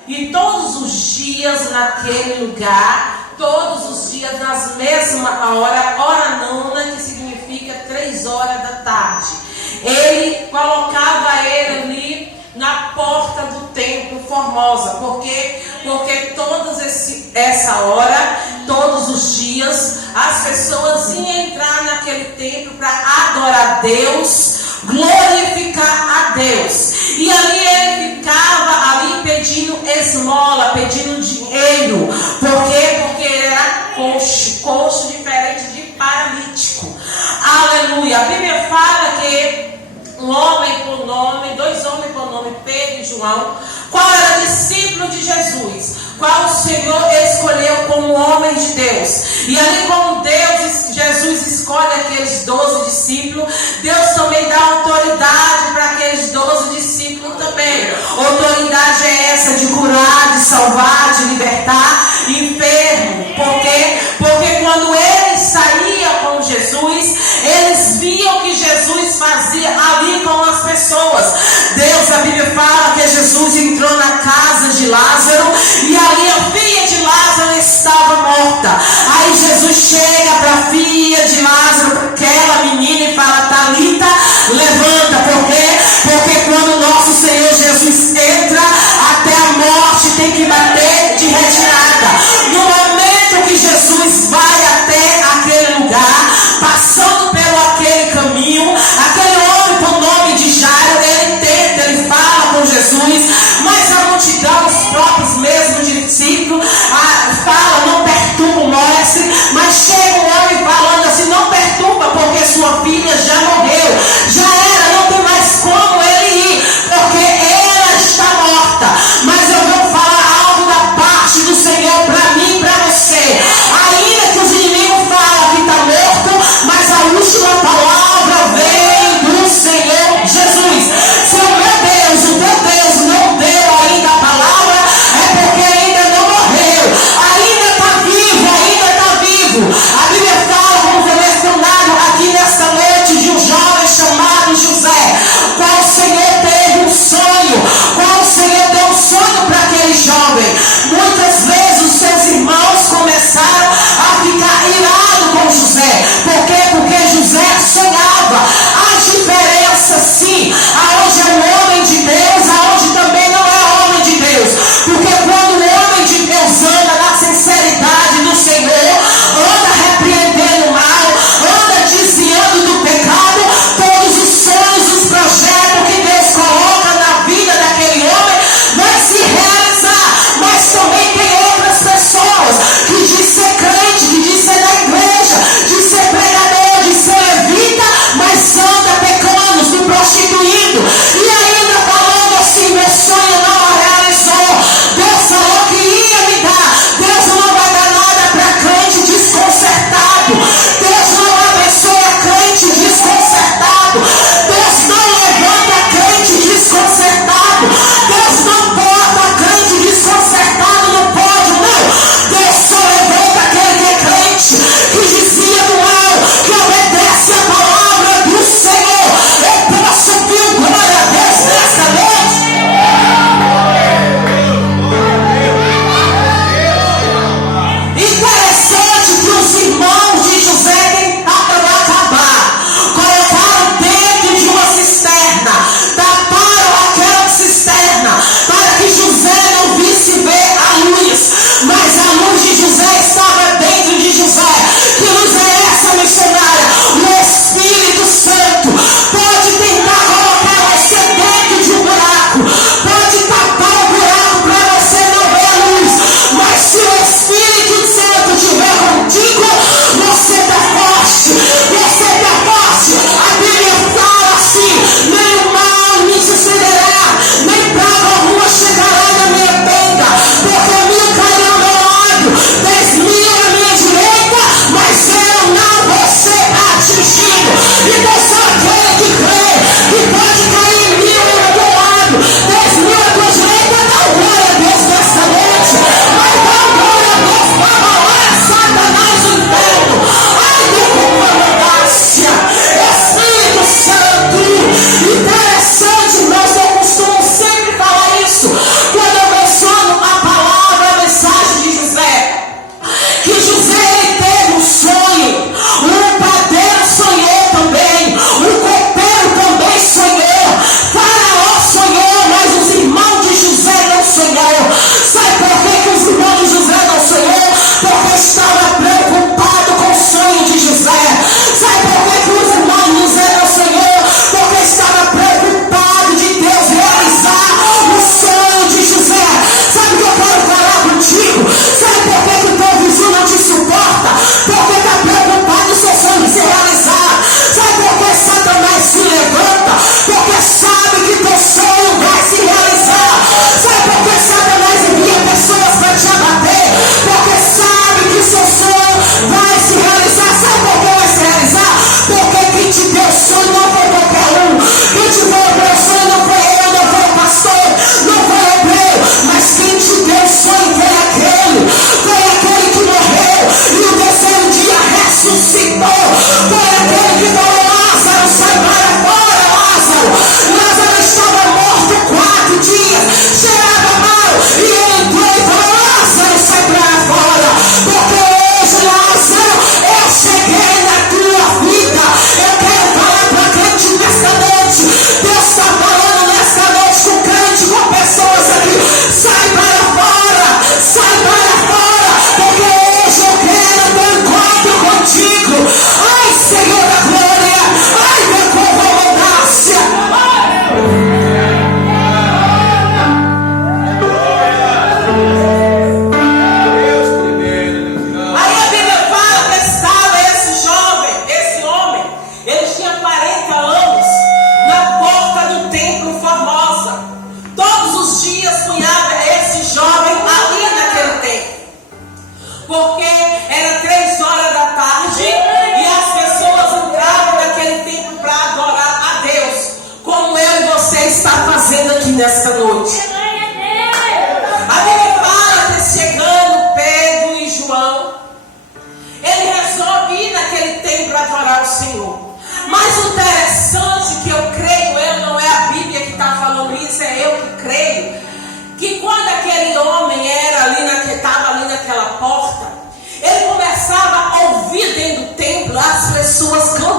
E todos os dias naquele lugar, todos os dias nas mesma hora nona, que significa 3 horas da tarde, ele colocava ele ali na porta do templo Formosa, porque essa hora, todos os dias, as pessoas iam entrar naquele templo para adorar a Deus, glorificar a Deus. E ali ele ficava ali pedindo esmola, pedindo dinheiro. Por quê? Porque ele era coxo diferente de paralítico. Aleluia. A Bíblia fala que dois homens por nome, Pedro e João, qual era discípulo de Jesus, qual o Senhor escolheu como homem de Deus. E ali, como Jesus escolhe aqueles 12 discípulos, Deus também dá autoridade para aqueles 12 discípulos também. Autoridade é essa de curar, de salvar, de libertar enfermo. Por quê? Porque quando eles saíam com Jesus, eles viam que Jesus fazia ali com as pessoas. A Bíblia fala que Jesus entrou na casa de Lázaro e ali a filha de Lázaro estava morta. Aí Jesus chega para a filha de Lázaro, para aquela menina, e fala: Talita, levanta. Por quê? Porque quando nosso Senhor Jesus entra, até a morte tem que bater de retirada. No momento que Jesus vai até aquele lugar, passando pelo aquele caminho, aquele homem por nome de Jairo, ele fala com Jesus, mas a multidão, os próprios mesmos discípulos, fala: não perturba o mestre. Mas chega um homem falando assim: não perturba, porque sua filha já morreu, já era, não tem mais como ele ir, porque ela está morta. Mas eu vou falar algo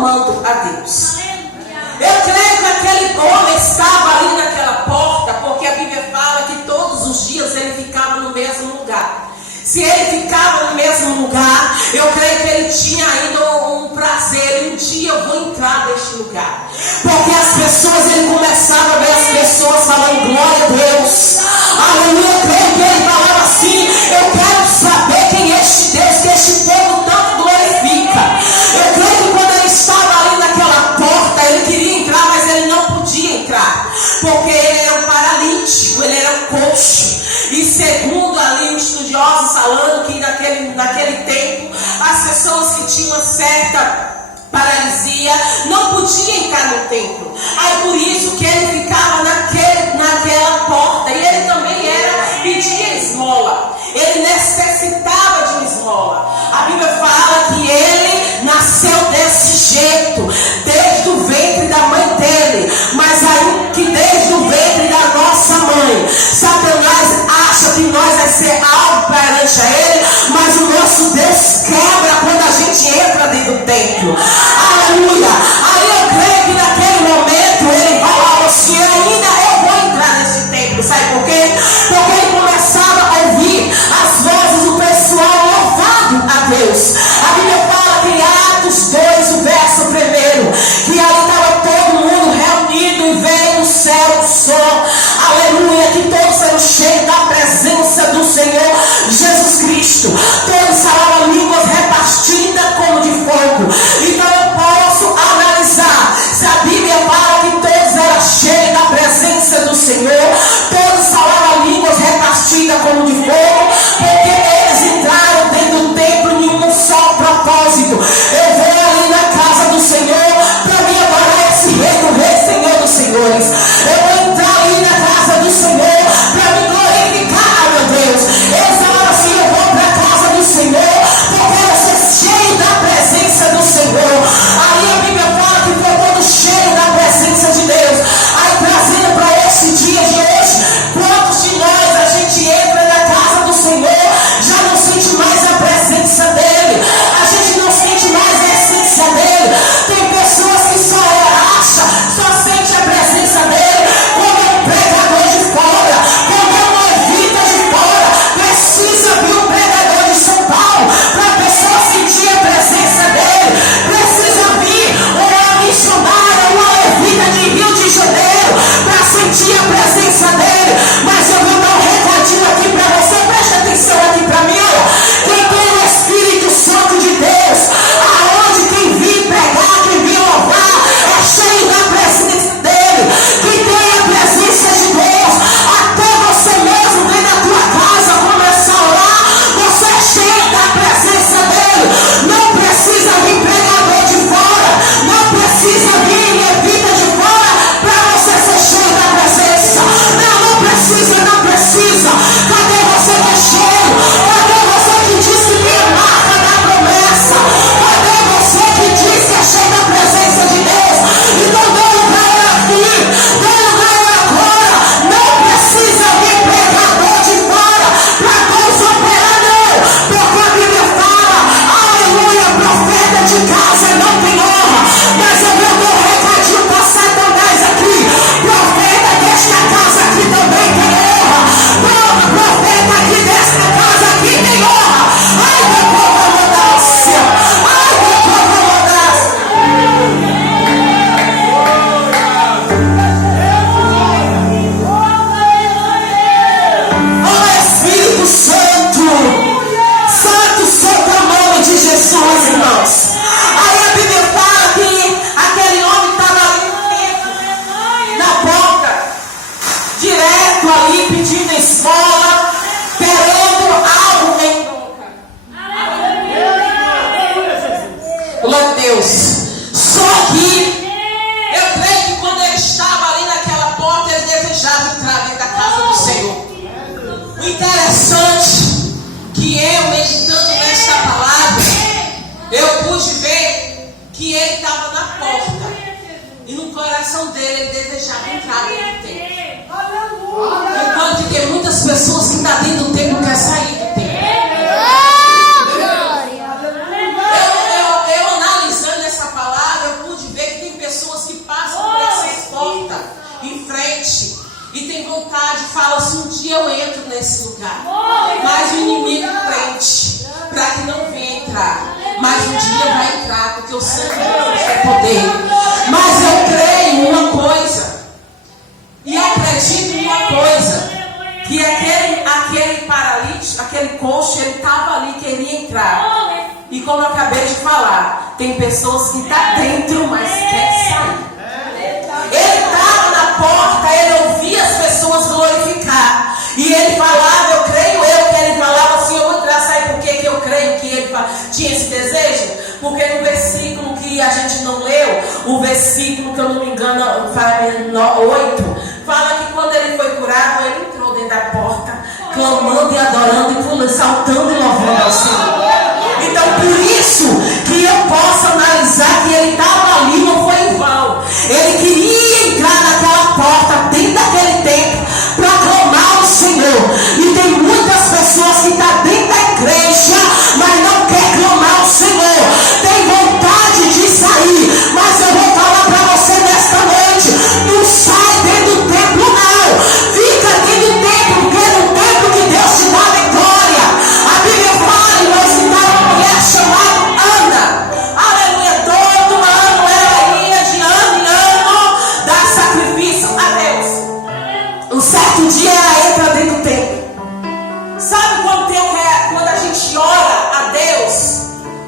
amando a Deus. Eu creio que aquele homem estava ali naquela porta, porque a Bíblia fala que todos os dias ele ficava no mesmo lugar. Se ele ficava no mesmo lugar, eu creio que ele tinha ainda um prazer. Um dia eu vou entrar neste lugar. Porque as pessoas, ele começava a ver as pessoas falando glória a Deus. Aleluia, eu creio que ele falava assim: eu quero saber quem é este Deus, que este povo tanto glorifica. Eu creio que quando ele estava ali naquela porta, ele queria entrar, mas ele não podia entrar. Porque ele era um paralítico, ele era um coxo. E segundo ali os estudiosos falando que naquele tempo, as pessoas que tinham certa paralisia não podiam entrar no templo. Aí por isso que ele ficava naquela porta. E ele também pedia esmola. Ele necessitava de uma esmola. A Bíblia fala que ele nasceu desse jeito, desde o ventre da mãe dele. Mas aí que desde o ventre da nossa mãe, Satanás acha que nós vai ser algo perante a ele, mas o nosso Deus quebra quando a gente entra dentro do templo. Aleluia! Aí eu creio que naquele momento ele falava assim: eu vou entrar nesse templo. Sabe por quê? Porque ele começava a ouvir as vozes do pessoal louvando a Deus. A Bíblia fala que em Atos 2, o verso 1, que ali estava todo mundo reunido e veio do céu o som. Aleluia, que todos eram cheios da presença do Senhor Jesus Cristo. Todos falavam línguas repartidas como de fogo. Então eu posso analisar se a Bíblia fala que todos eram cheios da presença do Senhor. Todos falavam línguas repartidas como de fogo, porque eles entraram dentro do templo em um só propósito: eu vou ali na casa do Senhor para me adorar esse rei do rei, Senhor dos senhores. Eu vou entrar ali na casa do Senhor para me glorificar, meu Deus. Eles falaram assim: eu vou para a casa do Senhor porque eu quero ser cheio da presença do Senhor. Aí a Bíblia fala que foi todo cheio da presença de Deus. Aí trazendo para esse dia de hoje, quantos de nós a gente entra na casa do Senhor, já não sente mais a presença dele, a gente não sente mais a essência dele. Tem pessoas que só relaxa, só sente a presença dele quando é um pregador de fora, quando é uma levita de fora. Precisa vir um pregador de São Paulo para a pessoa sentir a presença dele. Precisa vir uma missionária, uma levita de Rio de Janeiro para sentir a presença dele. Mas eu vou dar um recadinho aqui para você, preste atenção aqui para mim. Quem tem o Espírito Santo de Deus, aonde quem vir pregar, quem vir louvar, é cheio da presença dele. Quem tem a presença de Deus, até você mesmo dentro da tua casa começar a orar, você é cheio da presença dele. Não precisa vir pregador de fora, não precisa vir levita de fora para você ser cheio da presença. Não precisa, não precisa. Cadê você que é cheio? Cadê você que diz que tem a marca da promessa? Cadê você que diz que é cheio da presença de Deus? Então dê lugar aqui, dê lugar agora. Não precisa vir pregador de fora para Deus operar, não. Porque a Bíblia fala, aleluia, profeta de casa não tem honra. Mas eu vou dar um recadinho para Satanás aqui: profeta desta casa aqui também tem honra. Todo profeta aqui desta casa aqui tem honra. Ai, meu povo, mudança. Ai, meu povo, mudança. Oh, Espírito Santo. Santo, santo é o nome de Jesus, irmãos. Aí a Bíblia fala que aquele homem estava ali no templo, na porta, direto ali pedindo esmola, querendo algo em troca. Glória a Deus. Só que eu creio que quando ele estava ali naquela porta, ele desejava entrar dentro da casa do Senhor. O interessante que eu, meditando nesta palavra, eu pude ver que ele estava na porta e no coração dele ele desejava entrar dentro do templo. Enquanto que tem muitas pessoas que estão dentro do templo e querem sair do templo. Eu analisando essa palavra, eu Mas o inimigo prende para que não venha entrar. Mas um dia vai entrar, porque o sangue de Jesus tem poder. Mas eu creio em uma coisa, e acredito em uma coisa, que aquele paralítico, aquele coxo, ele estava ali, queria entrar. E como eu acabei de falar, tem pessoas que estão dentro, mas querem sair. Ele estava na porta, ele ouvia as pessoas glorificar. E ele falava, eu creio que ele falava assim, eu vou entrar, sabe por que eu creio que ele tinha esse desejo? Porque no versículo que a gente não leu, o versículo que eu não me engano, 8, fala que quando ele foi curado, ele entrou dentro da porta, clamando e adorando, e pulando, saltando e louvando ao Senhor. Então por isso que eu posso analisar que ele estava ali, não foi em vão. Ele queria entrar naquela porta, dentro daquele tempo, para clamar ao Senhor. E tem muitas pessoas que estão dentro da igreja, mas não quer clamar ao Senhor. Tem vontade de sair, mas eu vou falar para você nesta noite, não sai dentro do templo não. Fica dentro do templo, porque é no templo que Deus te dá vitória. A Bíblia fala em nós citar uma mulher chamada Ana. Aleluia, todo ano ela ia de ano em ano dar sacrifício a Deus. Um certo dia ela entra dentro do templo. Sabe quando a gente ora a Deus,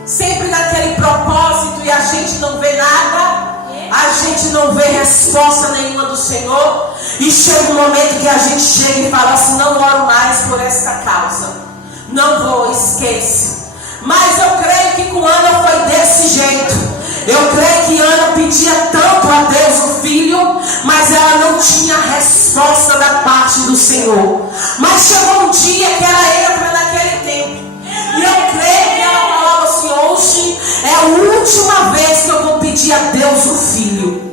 sempre naquele propósito, e a gente não vê nada, a gente não vê resposta nenhuma do Senhor, e chega um momento que a gente chega e fala assim, não oro mais por esta causa, não vou, esquece. Mas eu creio que com Ana foi desse jeito. Eu creio que Ana pedia tanto a Deus o filho, mas ela não tinha resposta da parte do Senhor. Mas chegou um dia que ela entra naquele tempo, e eu creio que ela falava assim, hoje é a última vez que eu vou pedir a Deus o filho.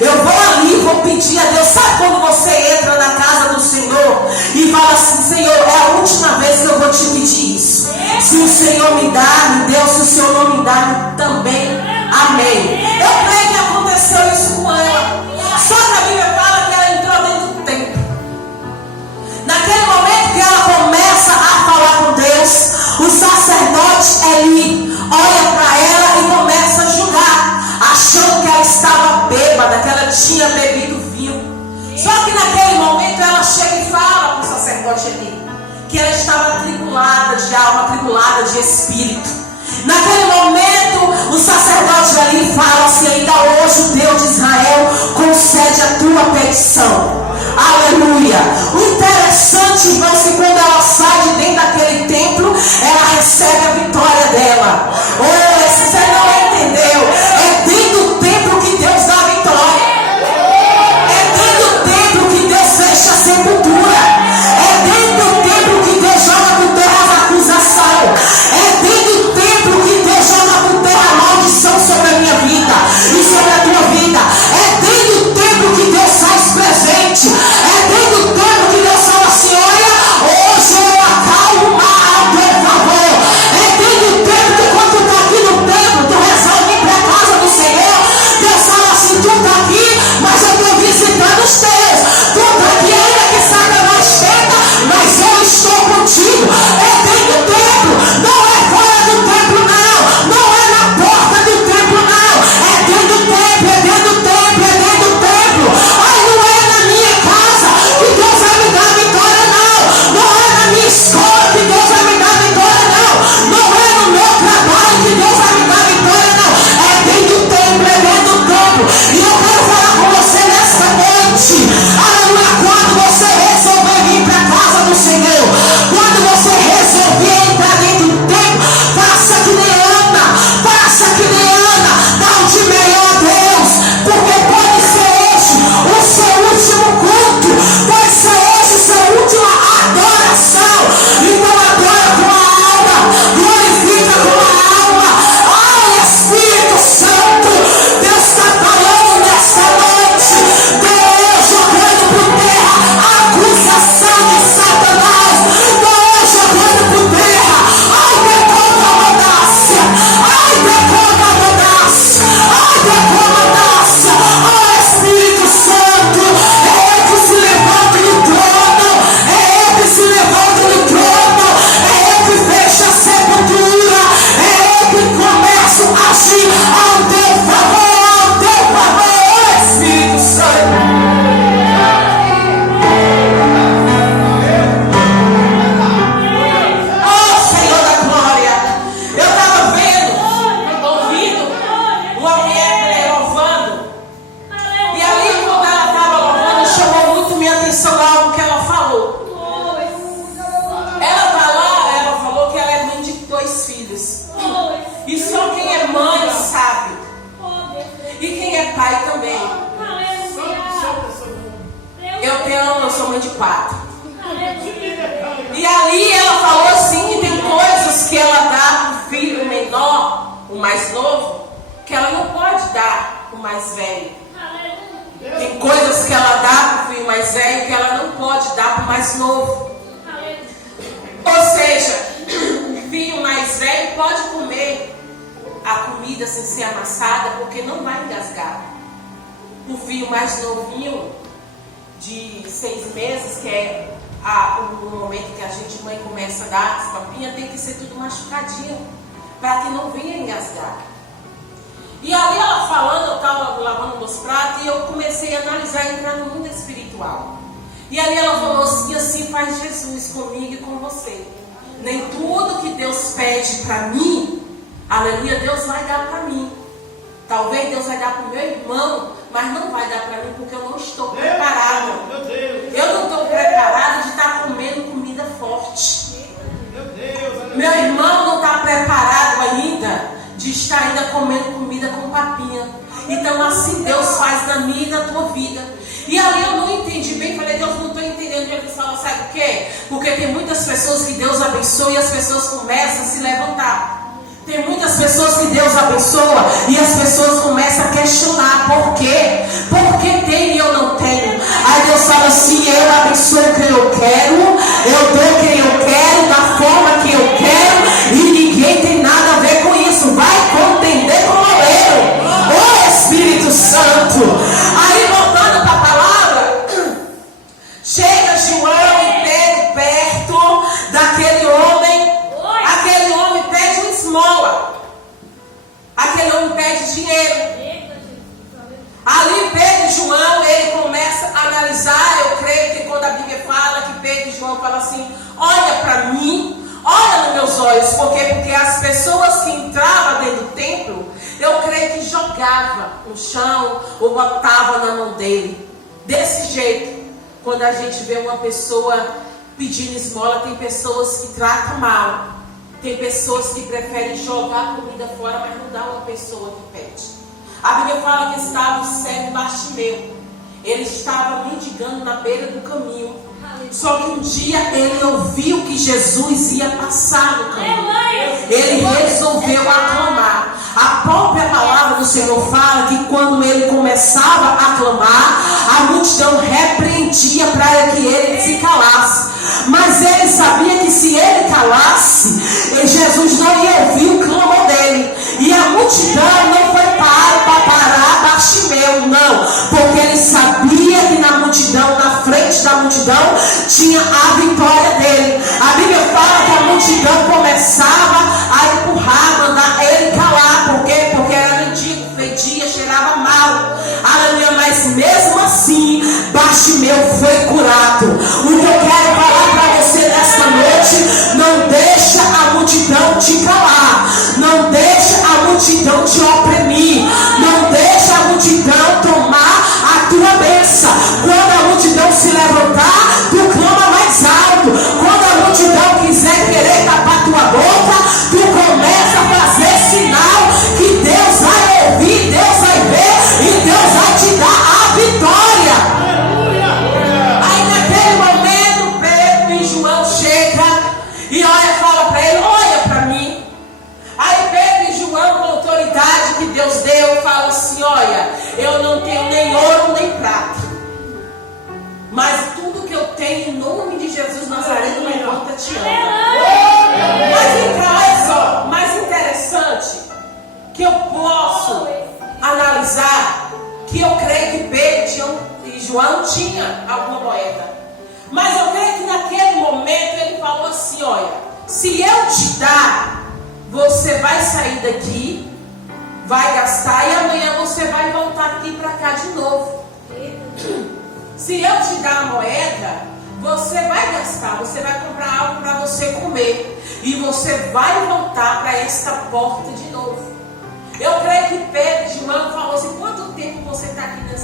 Eu vou ali, vou pedir a Deus. Sabe quando você entra na casa do Senhor e fala assim, Senhor, é a última vez que eu vou te pedir isso. Se o Senhor me dá, me deu. Se o Senhor não me dá, também. Amém. Eu creio que aconteceu isso com ela. Só que a Bíblia fala que ela entrou dentro do templo. Naquele momento que ela começa a falar com Deus, o sacerdote Eli olha para ela e começa a julgar, achando que ela estava bêbada, que ela tinha bebido vinho. Só que naquele momento ela chega e fala para o sacerdote Eli que ela estava atribulada de alma, atribulada de espírito. Naquele momento o sacerdote ali fala assim, ainda hoje o Deus de Israel concede a tua petição. Aleluia. O interessante, irmãos, que quando ela sai de dentro daquele templo, ela recebe a vitória dela. Oh, você não entendeu? É dentro do templo que Deus dá a vitória. É dentro do templo que Deus fecha a sepultura. É dentro do templo que Deus joga por terra a acusação. É dentro do templo que Deus joga por terra a maldição sobre a minha vida e sobre a tua vida. É dentro do templo que Deus faz presente. É dentro do templo que Deus fala assim, olha, hoje eu Só quem é mãe sabe. E quem é pai também. Eu sou mãe de 4. E ali ela falou assim que tem coisas que ela dá para o filho menor, o mais novo, que ela não pode dar para o mais velho. Tem coisas que ela dá para o filho mais velho que ela não pode dar para o mais novo. Ou seja, o filho mais velho pode comer a comida sem ser amassada porque não vai engasgar. O filho mais novinho, de 6 meses, que é o momento que a gente, mãe, começa a dar as papinhas, tem que ser tudo machucadinho, para que não venha engasgar. E ali ela falando, eu estava lavando meus pratos, e eu comecei a analisar, entrar no mundo espiritual. E ali ela falou assim faz Jesus comigo e com você. Nem tudo que Deus pede para mim, aleluia, Deus vai dar para mim. Talvez Deus vai dar para o meu irmão, mas não vai dar para mim porque eu não estou preparada. Eu não estou preparada de estar comendo comida forte. Meu irmão não está preparado ainda de estar ainda comendo comida com papinha. Então assim Deus faz na minha e na tua vida. E ali eu não entendi bem, falei, Deus, não estou entendendo. Ele falou, sabe o quê? Porque tem muitas pessoas que Deus abençoa e as pessoas começam a se levantar. Tem muitas pessoas que Deus abençoa e as pessoas começam a questionar por quê? Por que tem e eu não tenho? Aí Deus fala assim, eu abençoo quem eu quero, eu dou quem eu quero, da forma que eu quero, e ninguém tem nada a ver com isso. Vai contender com o oleiro. Ô Espírito Santo. Aí voltando para a palavra, chega João e Pedro perto daquele homem. Aquele homem pede uma esmola. Aquele homem pede dinheiro. Ali Pedro e João, ele começa a analisar. Eu creio que quando a Bíblia fala que Pedro e João falam assim, olha para mim, olha nos meus olhos. Por quê? Porque as pessoas que entravam dentro do templo, eu creio que jogava no chão ou botava na mão dele. Desse jeito, quando a gente vê uma pessoa pedindo esmola, tem pessoas que tratam mal. Tem pessoas que preferem jogar comida fora, mas não dá uma pessoa que pede. A Bíblia fala que estava o cego Bartimeu. Ele estava mendigando na beira do caminho. Só que um dia ele ouviu que Jesus ia passar no caminho. Ele resolveu aclamar. A própria palavra do Senhor fala que quando ele começava a clamar, a multidão repreendia para que ele se calasse. Mas ele sabia que se ele calasse, Jesus não ia ouvir o clamor dele. E a multidão não foi para parar Bartimeu, não. Porque ele sabia que na multidão, na frente da multidão, tinha a vitória dele. A Bíblia fala que a multidão começava a empurrar, mandar ele calar. Por quê? Porque era mendigo, fedia, cheirava mal. Aleluia, mas mesmo assim, Bartimeu foi curado. O que eu quero falar para você nesta noite, não deixa a multidão te calar. Não deixa a multidão te oprimir. Não deixa a multidão tomar a tua bênção. Quando a multidão se levantar, tu clama mais alto. Quando a multidão quiser querer tapar tua boca, tu começa a fazer sinal que Deus vai ouvir, Deus vai ver e Deus vai te dar a vitória. Aí naquele momento Pedro e João chegam e fala para ele, olha para mim. Aí Pedro e João, com a autoridade que Deus deu, falam assim, olha, eu não tenho nem ouro nem prata, mas tudo que eu tenho em nome de Jesus Nazareno, levanta te amo. Mas então, olha só, mais interessante que eu posso analisar, que eu creio que Pedro e João tinham alguma moeda. Mas eu creio que naquele momento ele falou assim, olha, se eu te dar, você vai sair daqui, vai gastar e amanhã você vai voltar aqui para cá de novo. Se eu te dar a moeda, você vai gastar, você vai comprar algo para você comer e você vai voltar para esta porta de novo. Eu creio que Pedro e